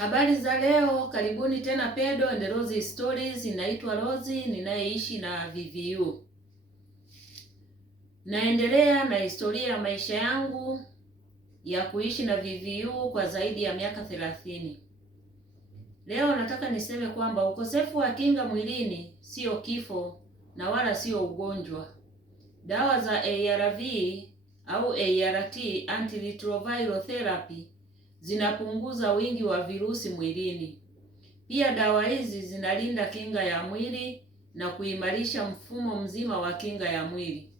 Habari za leo, karibuni tena Pedo and Rose Stories. Ninaitwa Rose, ninayeishi na VVU. Naendelea na historia ya maisha yangu ya kuishi na VVU kwa zaidi ya miaka 30. Leo nataka niseme kwamba ukosefu wa kinga mwilini sio kifo na wala sio ugonjwa. Dawa za ARV au ART, antiretroviral therapy, zinapunguza wingi wa virusi mwilini. Pia dawa hizi zinalinda kinga ya mwili na kuimarisha mfumo mzima wa kinga ya mwili,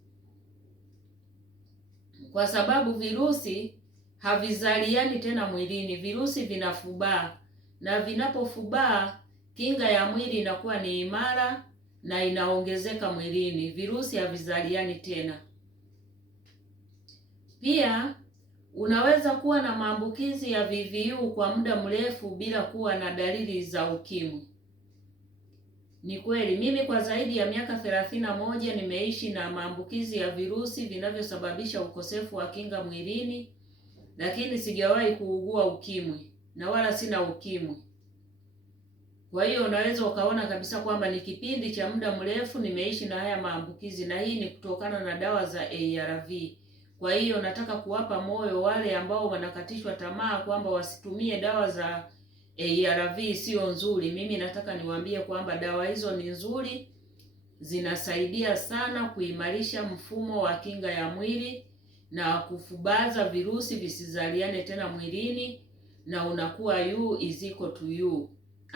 kwa sababu virusi havizaliani tena mwilini. Virusi vinafubaa, na vinapofubaa kinga ya mwili inakuwa ni imara na inaongezeka mwilini. Virusi havizaliani tena. Pia unaweza kuwa na maambukizi ya VVU kwa muda mrefu bila kuwa na dalili za ukimwi. Ni kweli, mimi kwa zaidi ya miaka 31 nimeishi na maambukizi ya virusi vinavyosababisha ukosefu wa kinga mwilini, lakini sijawahi kuugua ukimwi na wala sina ukimwi. Kwa hiyo unaweza ukaona kabisa kwamba ni kipindi cha muda mrefu nimeishi na haya maambukizi, na hii ni kutokana na dawa za ARV. Kwa hiyo nataka kuwapa moyo wale ambao wanakatishwa tamaa kwamba wasitumie dawa za ARV, sio nzuri. Mimi nataka niwaambie kwamba dawa hizo ni nzuri, zinasaidia sana kuimarisha mfumo wa kinga ya mwili na kufubaza virusi visizaliane tena mwilini, na unakuwa U is equal to U,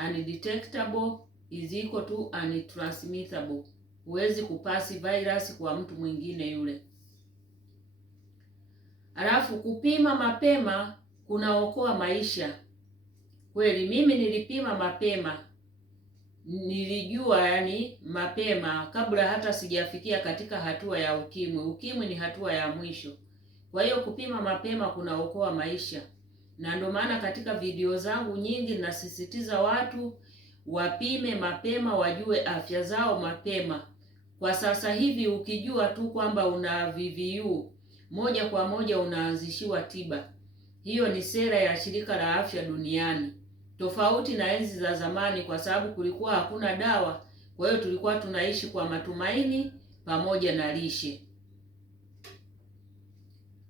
undetectable is equal to untransmittable. Huwezi kupasi virus kwa mtu mwingine yule. Alafu kupima mapema kunaokoa maisha. Kweli mimi nilipima mapema, nilijua mapema kabla hata sijafikia katika hatua ya ukimwi. Ukimwi ni hatua ya mwisho. Kwa hiyo kupima mapema kunaokoa maisha, na ndio maana katika video zangu nyingi nasisitiza watu wapime mapema, wajue afya zao mapema. Kwa sasa hivi ukijua tu kwamba una VVU, moja kwa moja unaanzishiwa tiba. Hiyo ni sera ya Shirika la Afya Duniani, tofauti na enzi za zamani, kwa sababu kulikuwa hakuna dawa. Kwa hiyo tulikuwa tunaishi kwa matumaini pamoja na lishe.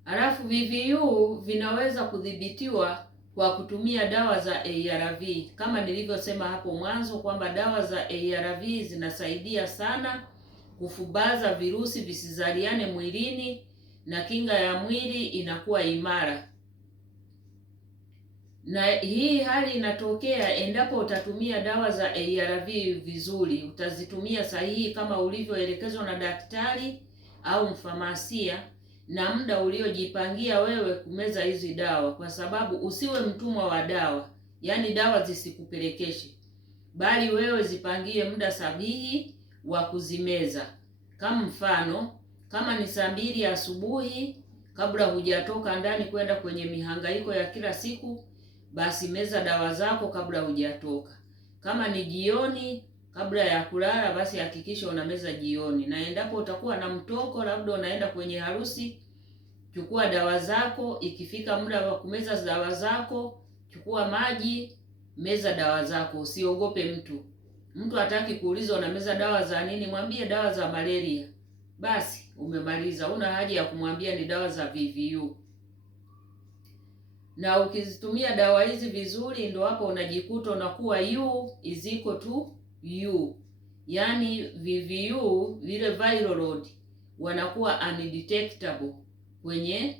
Alafu VVU vinaweza kudhibitiwa kwa kutumia dawa za ARV. Kama nilivyosema hapo mwanzo kwamba dawa za ARV zinasaidia sana kufubaza virusi visizaliane mwilini na kinga ya mwili inakuwa imara. Na hii hali inatokea endapo utatumia dawa za ARV vizuri, utazitumia sahihi kama ulivyoelekezwa na daktari au mfamasia, na muda uliojipangia wewe kumeza hizi dawa, kwa sababu usiwe mtumwa wa dawa, yaani dawa zisikupelekeshe, bali wewe zipangie muda sahihi wa kuzimeza. Kama mfano, kama ni saa 2 asubuhi kabla hujatoka ndani kwenda kwenye mihangaiko ya kila siku, basi meza dawa zako kabla hujatoka. Kama ni jioni kabla ya kulala, basi hakikisha unameza jioni. Na endapo utakuwa na mtoko, labda unaenda kwenye harusi, chukua dawa zako. Ikifika muda wa kumeza dawa zako, chukua maji, meza dawa zako. Usiogope mtu. Mtu hataki kuuliza unameza dawa za nini, mwambie dawa za malaria. Basi umemaliza, una haja ya kumwambia ni dawa za VVU. Na ukizitumia dawa hizi vizuri, ndio hapo unajikuta unakuwa U is equal to U. Yaani VVU, vile viral load, wanakuwa undetectable kwenye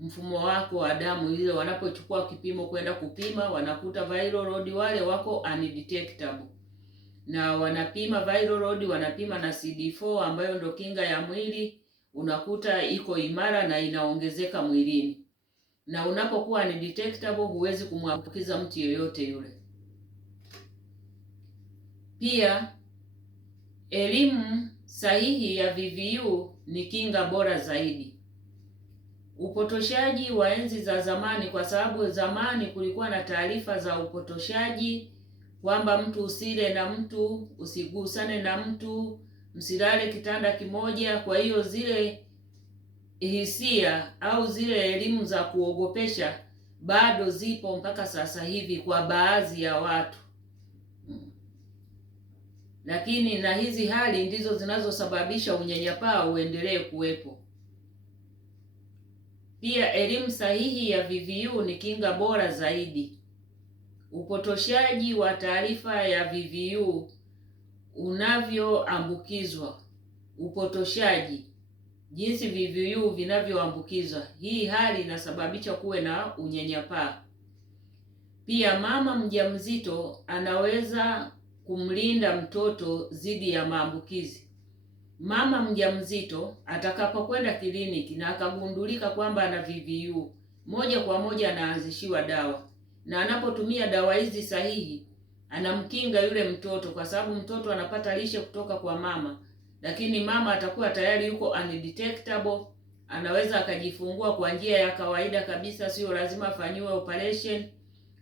mfumo wako wa damu. Ile wanapochukua kipimo kwenda kupima, wanakuta viral load wale wako undetectable. Na wanapima viral load, wanapima na CD4 ambayo ndo kinga ya mwili, unakuta iko imara na inaongezeka mwilini. Na unapokuwa undetectable, huwezi kumwambukiza mtu yeyote yule. Pia elimu sahihi ya VVU ni kinga bora zaidi. Upotoshaji wa enzi za zamani, kwa sababu zamani kulikuwa na taarifa za upotoshaji kwamba mtu usile na mtu, usigusane na mtu, msilale kitanda kimoja. Kwa hiyo zile hisia au zile elimu za kuogopesha bado zipo mpaka sasa hivi kwa baadhi ya watu. Lakini na hizi hali ndizo zinazosababisha unyanyapaa uendelee kuwepo. Pia elimu sahihi ya VVU ni kinga bora zaidi. Upotoshaji wa taarifa ya VVU unavyoambukizwa. Upotoshaji jinsi VVU vinavyoambukizwa. Hii hali inasababisha kuwe na unyanyapaa. Pia mama mjamzito anaweza kumlinda mtoto dhidi ya maambukizi. Mama mjamzito atakapokwenda kliniki na akagundulika kwamba ana VVU, moja kwa moja anaanzishiwa dawa, na anapotumia dawa hizi sahihi anamkinga yule mtoto, kwa sababu mtoto anapata lishe kutoka kwa mama, lakini mama atakuwa tayari yuko undetectable, anaweza akajifungua kwa njia ya kawaida kabisa, sio lazima afanyiwe operation,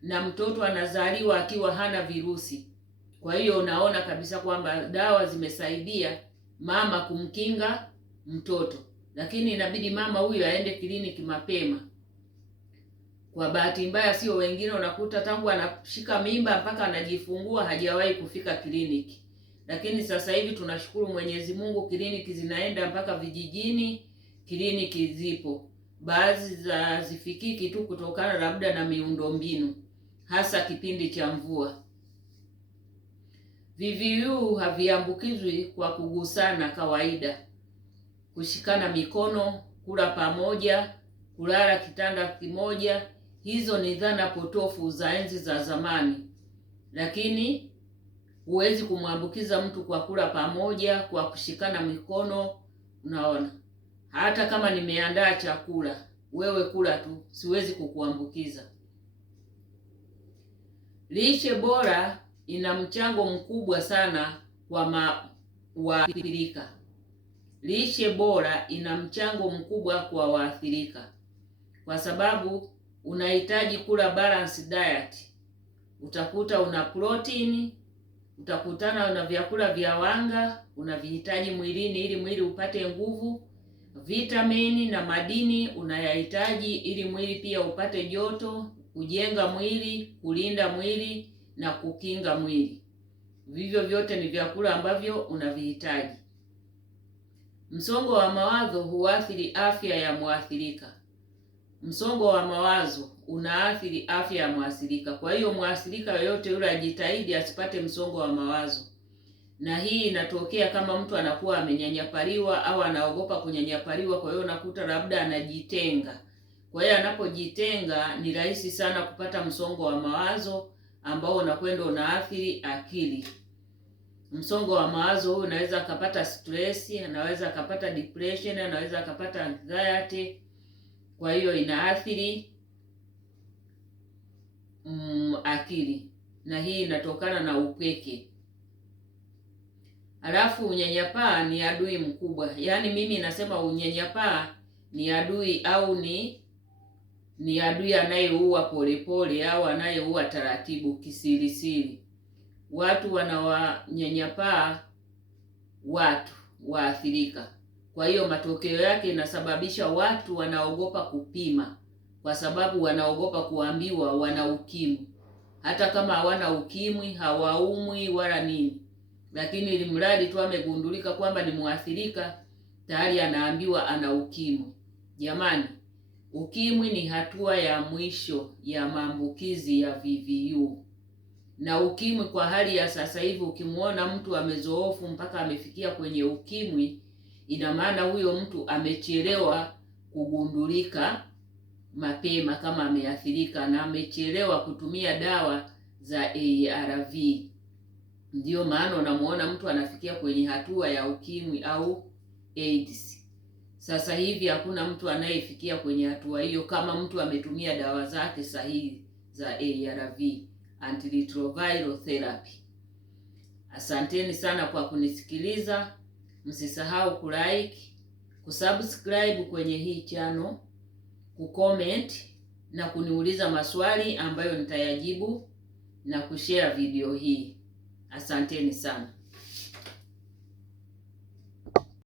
na mtoto anazaliwa akiwa hana virusi. Kwa hiyo unaona kabisa kwamba dawa zimesaidia mama kumkinga mtoto, lakini inabidi mama huyo aende kliniki mapema. Kwa bahati mbaya, sio wengine unakuta tangu anashika mimba mpaka anajifungua hajawahi kufika kliniki. Lakini sasa hivi tunashukuru Mwenyezi Mungu, kliniki zinaenda mpaka vijijini, kliniki zipo. Baadhi za zifikiki tu kutokana labda na miundombinu, hasa kipindi cha mvua. VVU haviambukizwi kwa kugusana kawaida, kushikana mikono, kula pamoja, kulala kitanda kimoja. Hizo ni dhana potofu za enzi za zamani. Lakini huwezi kumwambukiza mtu kwa kula pamoja, kwa kushikana mikono. Unaona, hata kama nimeandaa chakula, wewe kula tu, siwezi kukuambukiza. Lishe bora ina mchango mkubwa sana kwa waathirika. Lishe bora ina mchango mkubwa kwa waathirika, kwa sababu unahitaji kula balanced diet. Utakuta una protein, utakutana na vyakula vya wanga unavihitaji mwilini ili mwili upate nguvu. Vitamini na madini unayahitaji ili mwili pia upate joto, kujenga mwili, kulinda mwili na kukinga mwili. Vivyo vyote ni vyakula ambavyo unavihitaji. Msongo wa mawazo huathiri afya ya mwathirika. Msongo wa mawazo unaathiri afya ya mwathirika. Kwa hiyo mwathirika yoyote yule ajitahidi asipate msongo wa mawazo. Na hii inatokea kama mtu anakuwa amenyanyapaliwa au anaogopa kunyanyapaliwa, kwa hiyo unakuta labda anajitenga. Kwa hiyo anapojitenga ni rahisi sana kupata msongo wa mawazo ambao unakwenda unaathiri akili. Msongo wa mawazo huu unaweza akapata stress, anaweza akapata depression, anaweza akapata anxiety. Kwa hiyo inaathiri akili, na hii inatokana na upweke. Alafu unyanyapaa ni adui mkubwa. Yaani mimi nasema unyanyapaa ni adui, au ni adui anayeua polepole au anayeua taratibu, kisirisiri. Watu wanawanyanyapaa watu waathirika. Kwa hiyo matokeo yake inasababisha watu wanaogopa kupima, kwa sababu wanaogopa kuambiwa wana ukimwi. Hata kama hawana ukimwi, hawaumwi wala nini, lakini ili mradi tu amegundulika kwamba ni muathirika, tayari anaambiwa ana ukimwi. Jamani, ukimwi ni hatua ya mwisho ya maambukizi ya VVU. Na ukimwi kwa hali ya sasa hivi, ukimwona mtu amezoofu mpaka amefikia kwenye ukimwi, ina maana huyo mtu amechelewa kugundulika mapema kama ameathirika, na amechelewa kutumia dawa za ARV. Ndiyo maana unamuona mtu anafikia kwenye hatua ya ukimwi au AIDS. Sasa hivi hakuna mtu anayefikia kwenye hatua hiyo kama mtu ametumia dawa zake sahihi za ARV, antiretroviral therapy. Asanteni sana kwa kunisikiliza. Msisahau kulike, kusubscribe kwenye hii channel, kucomment na kuniuliza maswali ambayo nitayajibu, na kushare video hii. Asanteni sana.